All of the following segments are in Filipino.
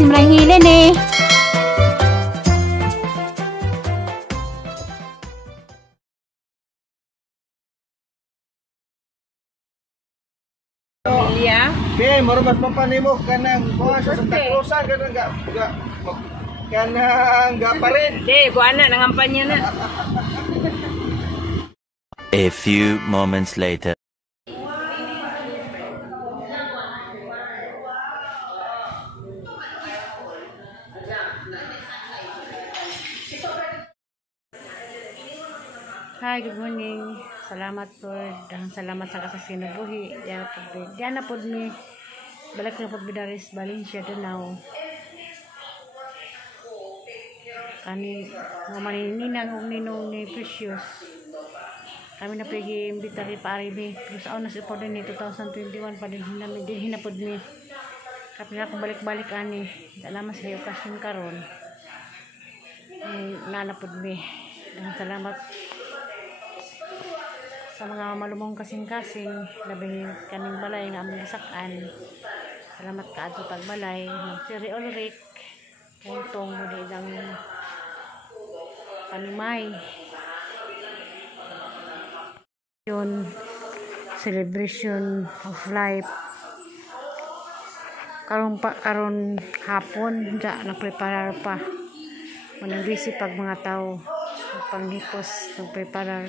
si Marang Helen eh. Pamilya? Okay, marunong mas papanimo ka ng buwan sa Santa Cruzan, ganun kanang pa rin. Hindi, buwan na, nangampanya na. A few moments later. Hi, good morning. Salamat po. Salamat sa kasasinubuhi. Diyan na po mi. Balik na po bidaris Valencia Danau. Kani mga maninang og ninong ni Precious. Kami na pigi imbita kay pare mi. Pero sa una si po din ni 2021 pa din hinapod mi. Kapag na akong balik-balik ani. Salamat sa okasyon karon. Nanapod mi. Salamat sa mga malumong kasing-kasing labi kaning balay nga among gisak-an. Salamat kaadto pagbalay si Ulrich puntong mo di dang panimay yun celebration of life karon hapon ja nagpreparar pa manang busy pag mga tao panghipos nagpreparar.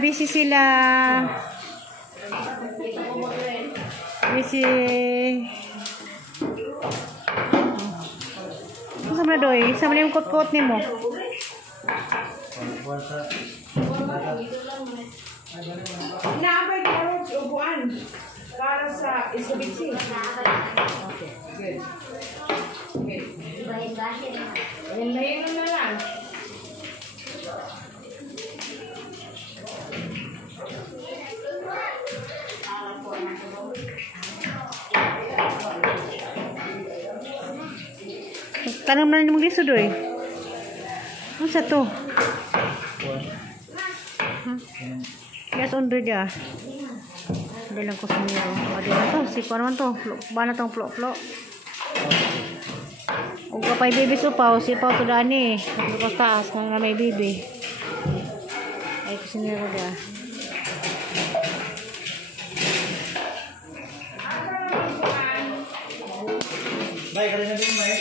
Busy sila. Busy. Ano sa doy? Sa mga yung kot-kot ni mo? Naabay ko rin sa upuan para sa isubitsi. Okay, good. Okay. Bahin-bahin na lang. Tanong na ni mong liso doy. Ano sa to? Yes, under dia. Bilang ko sumiro. Adi na to. Si kuan man to. Ba na tong plok-plok. Ug kapay baby supaw. Sipaw to dani. Paglupas taas kang may baby. Ay ko sumiro dia. Bye, kali na din may.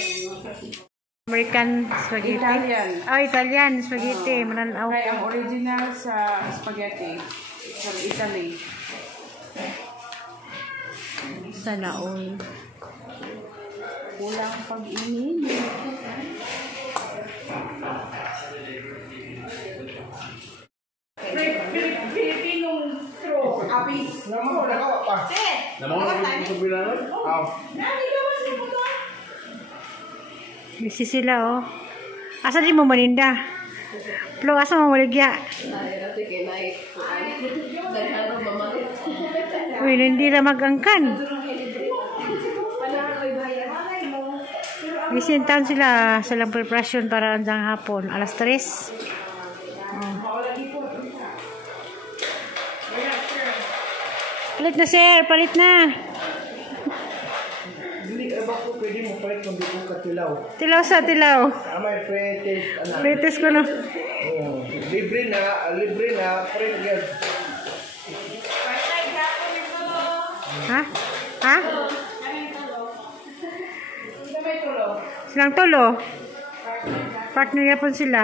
American spaghetti. Italian. Oh, Italian spaghetti. Mananaw. Ay, ang original sa spaghetti from Italy. Sana all. Kulang pag-inin. Filipinong throw. Apis. Namo na ka pa. Namo na ko bilang. Busy sila oh. Asa di mo maninda? Plo asa mo maligya? Uy, hindi na magangkan. Bisintan sila sa lang preparasyon para andang hapon. Alas 3. Oh. Palit na sir, palit na. Ba ko pwede mo palit kung di ko katilaw. Tilaw sa tilaw. May friends anak. Pretes ko no. Oh, libre na friend girl. Ha? Ha? Silang tulo. Partner yapon sila.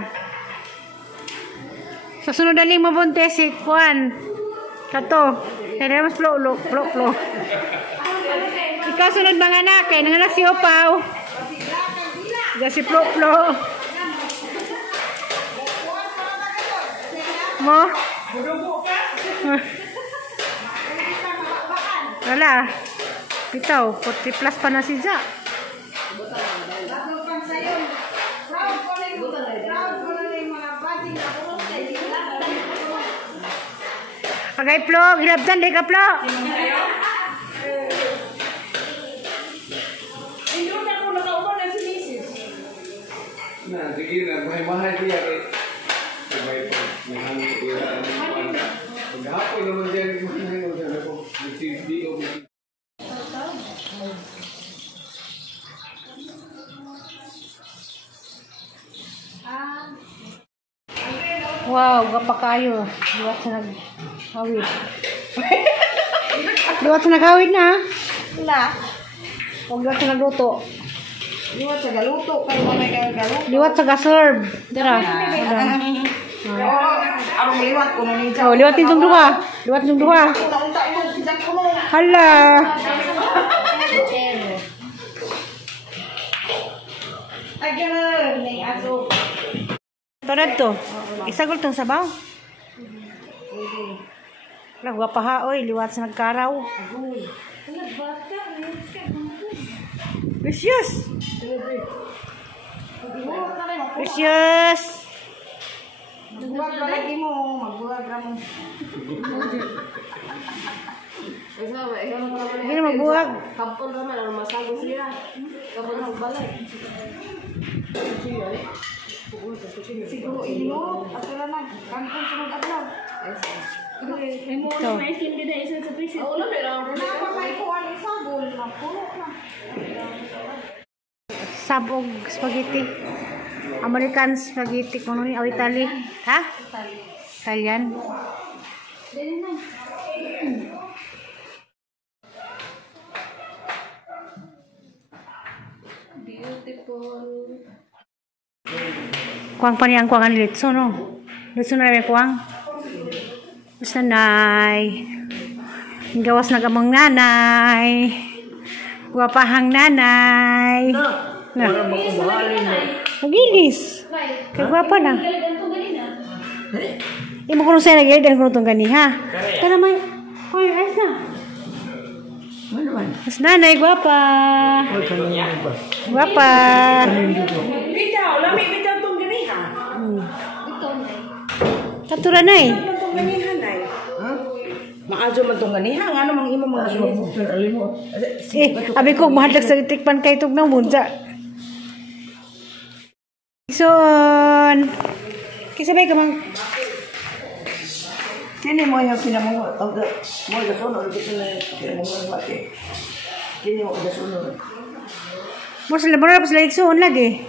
Sa sunod aling mabunte si Juan. Kato. Kaya mas plo. Ikaw sunod mga anak. Kaya nanganak si Opaw. Diyan si Plo. Mo? Wala. Bitaw. 40 plus pa na si Ja. Agay Plo. Hilabdan. Di ka Plo. Na, sige na, mahay-mahay dia kay may hangin tira ang panda. Paghapon naman dyan, nag-TV o Wow, gapa kayo. Liwat sa naghawid. Liwat sa naghawid na. Wala. Huwag liwat sa nagluto. Liwat sa galuto. Kayo mamay kayo galuto. Liwat sa gaserve. Tara. Arong liwat ko nung ninja. Oh, liwat yung duha. Liwat yung duha. Unta-unta mo. Sinjak ko mo. Hala. Ay, ganun. May aso. Torad to. Isagol tong sabaw. Lang gapa ha oy, liwat sa nagkaraw. Precious. Precious. Magbuwag na lagi mo. Magbuwag na mo. Hindi na magbuwag. Kampon naman, ano masagos nila. Kampon na magbalay. Siguro ino. At wala na. Kantong sunod adlaw. Ito. Oo na, pero Napapay ko ang isabol. Napuno na. Sabog spaghetti. American spaghetti. Kung ano yung Italy. Ha? Italian. Kuwang pa niyang kuwangan litso, no? Litso na rin kuwang. Basta nanay. Gawas na kamang nanay. Guwapahang nanay. Na. Magilis. Kagwapa na. Di mo kunong sa'yo nag-irid ang kunong gani, ha? Tara may. Hoy, ayos na. Mas nanay, guwapa. Guwapa. Bitaw. Lamig bitaw itong ganiha. Katura na eh. Itong ganiha na eh. Maadyo man itong ganiha. Nga namang imo mga imo. Abi ko, mahadlag sa tikpan kay itong ng munsa. Son. Kisabay ka mang. Kini mo yung pinamungot. Mo yung sunod. Pinamungot mati. Kini mo yung sunod. Mo sila, mo na pa sila iksoon lagi.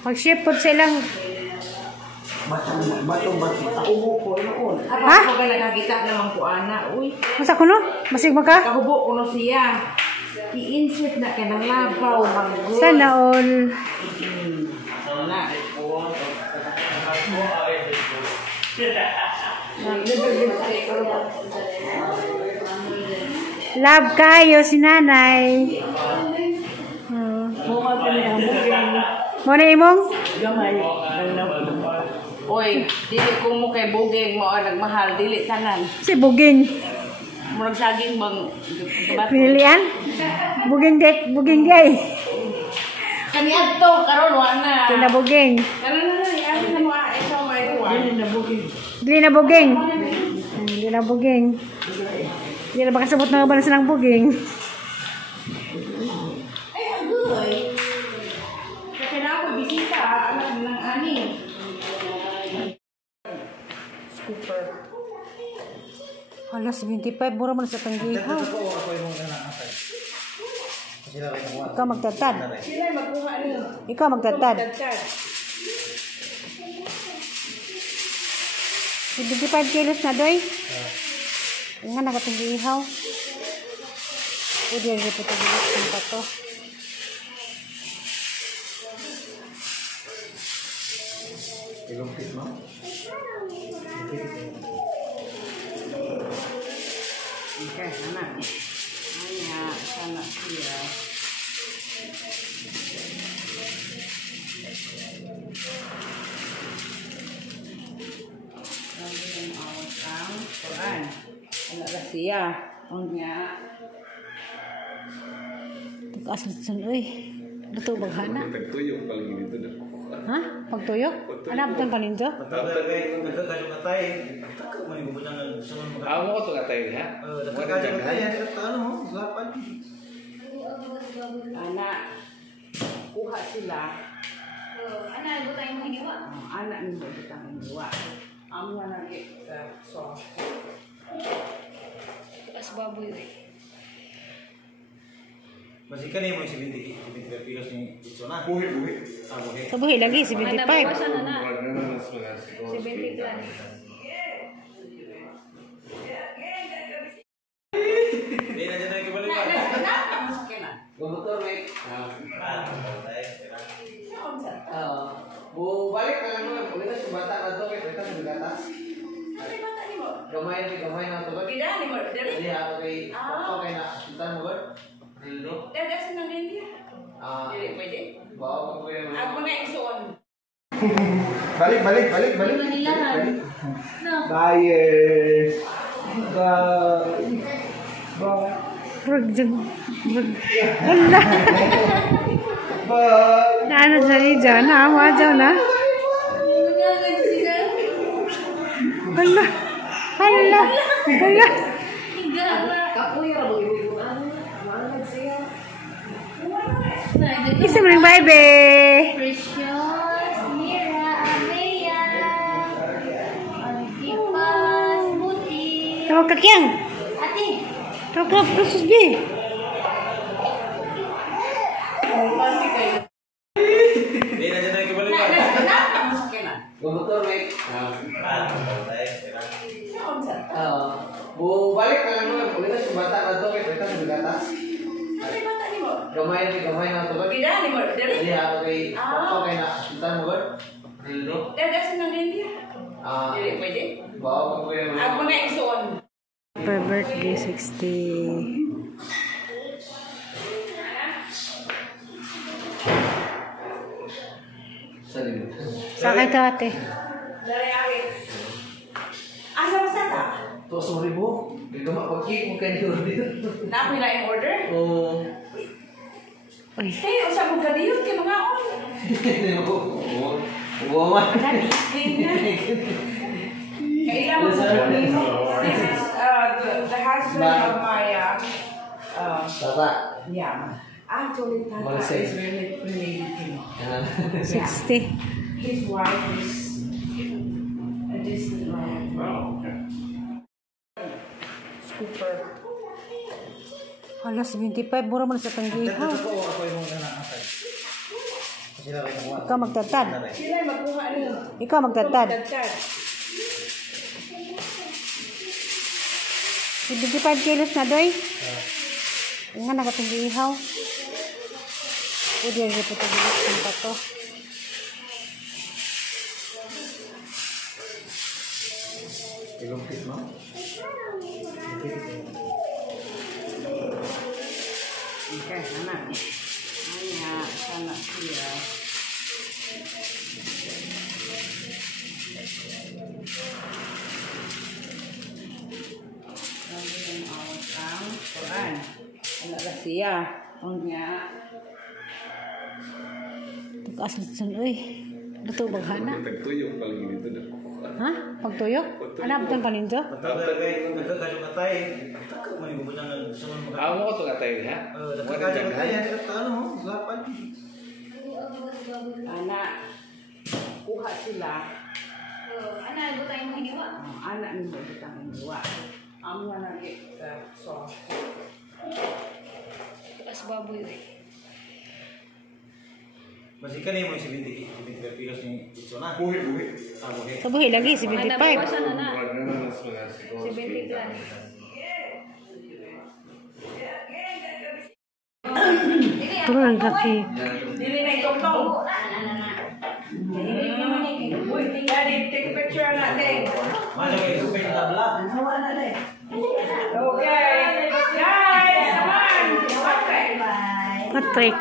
Pag-ship po silang. Batong takubo ko noon. Ha? Ako ka nakakita naman ko, ana. Uy. Masa ko no? Masig mo ka? Kahubo ko no siya. I-insert na ka ng labaw. Manggol. Sana all. Na. Love kayo si nanay. Mo na imong? Oy, dili ko mo kay bugeng mo nagmahal. Dili tanan. Si Buging. Murag saging bang kabato. Pinilian? Buging gay. Kani adto karon wa na. Dili na Buging. Karon na ani na mo ito may tuwa. Dili na Buging. Dili na Buging. Dili na makasabot na ba na silang Buging. Ay agoy. Kasi na ako bisita alam ng ani. Hala, 75. Mura mo na sa tanggihaw. Ikaw magtatad. Sila magkuha ni. Ikaw magtatad. Tagtag. 75 kilos na, doy. Nga, nakatanggihaw. Pwede rin po ito bilis ng pato. Ilumpit mo? Okay, anak. Anya, sana siya. Quran. Anak ka siya. Unya. Taas na sa uy. Luto baghana. Tagtuyok paling dito na. Ha? Pagtuyok? Ano abtan pa ninyo? Ako mo ito nga tayo, ha? Anak. Kuha sila. Anak ni mo butang iniwa. Amo nga lagi sa sauce. As baboy. Masih kan yang mau 70 kilos ni itu na. Buhi. Buhi. Sa buhay lagi, 75. Nabawasan na na. Wag naman mas mga 70 lang. Hindi na dyan kembali pa. Motor wait. Bu balik ka lang naman. Pagkita si bata na to, kita sa gatas. Gamay na to. Tidak ni mo. Jadi ako kay okay na. Kita mo ba? Dildo. Dada sa nang India. Dili pwede. Bawa ko yung Ako na isuon. Balik. Manilahan. No. Buyers. Rug dyan. Wala. Ano dyan? Naawa dyan, ha? Hala. Kapuya ra ibu. Isa mo rin, baby. Precious, Mira, Amaya, Antipas, Buti. Tawag ka kiyang. Ate. Tawag ka, Precious B. Hindi na dyan kembali pa. Motor wait. Bu balik ka lang naman. Pagkita si bata na to, kita sa gatas. Gamay na to. Tidak ni mo. Jadi ako kay okay na. Kita mo ba? Dildo. Dada sa nang India. Dili pwede. Bawa ko yung Ako na isuon. Per birthday, 60. Sakay ka, ate. Dari awit. Asa mo sa ta? To sorry po. Gagama pag mo kayo dito. Na ako na in order. Oh. Uy. Kaya usap mo kadiyot kay mga on. Buwan. Kailan mo this is the husband of my Tata. yeah. Actually, Tata Malasay. is related to me. 60. His wife is a distant relative. Super. Hala, 75. Mura mo na sa tanggihaw. Ikaw magtatad. Sila magkuha niyo. Ikaw magtatad. Tagtag. 75 kilos na, doy. Nga, nagatanggihaw. Pwede yung ipatubilis ng pato. Ilungkit mo? Okay, sana. Anya, sana siya. Sabi ng awat ang Quran. Ano ka siya? Unya. Takas na dyan, uy. Luto baghana. Tagtuyok paling dito na. Ha? Pagtuyok? Ano ang paninjo? Nagkakayo ka tayo. Takak mo yung bubunang sumunod mo. Ako ko to tayo ha. Nagkakayo ka tayo. Ano mo? Lapan. Anak. Kuha sila. Ano, ibo tayo mo hiniwa? Anak ni mo ditang iwa. Amo nga lagi sa sauce. As baboy. Masih kan yang mau 70 kilos ni itu na. Buhi. Buhi. Sa buhay lagi, 75. Nabawasan na na. Wag naman mas mga 70 lang. Puro ang kaki. Dili na itong-tong. Uy, daddy, take a picture natin. Mana kayo supay na tabla? Okay. Guys, come on. Okay. Patrick.